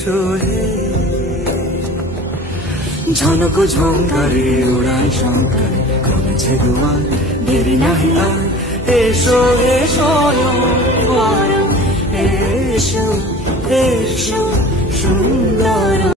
এসো হে ঝনক ঝঙ্কারে ওড়াই শঙ্কারে কমেছে দুয়ার দেরি নাহি আর এসো এসো এসো এসো সুন্দর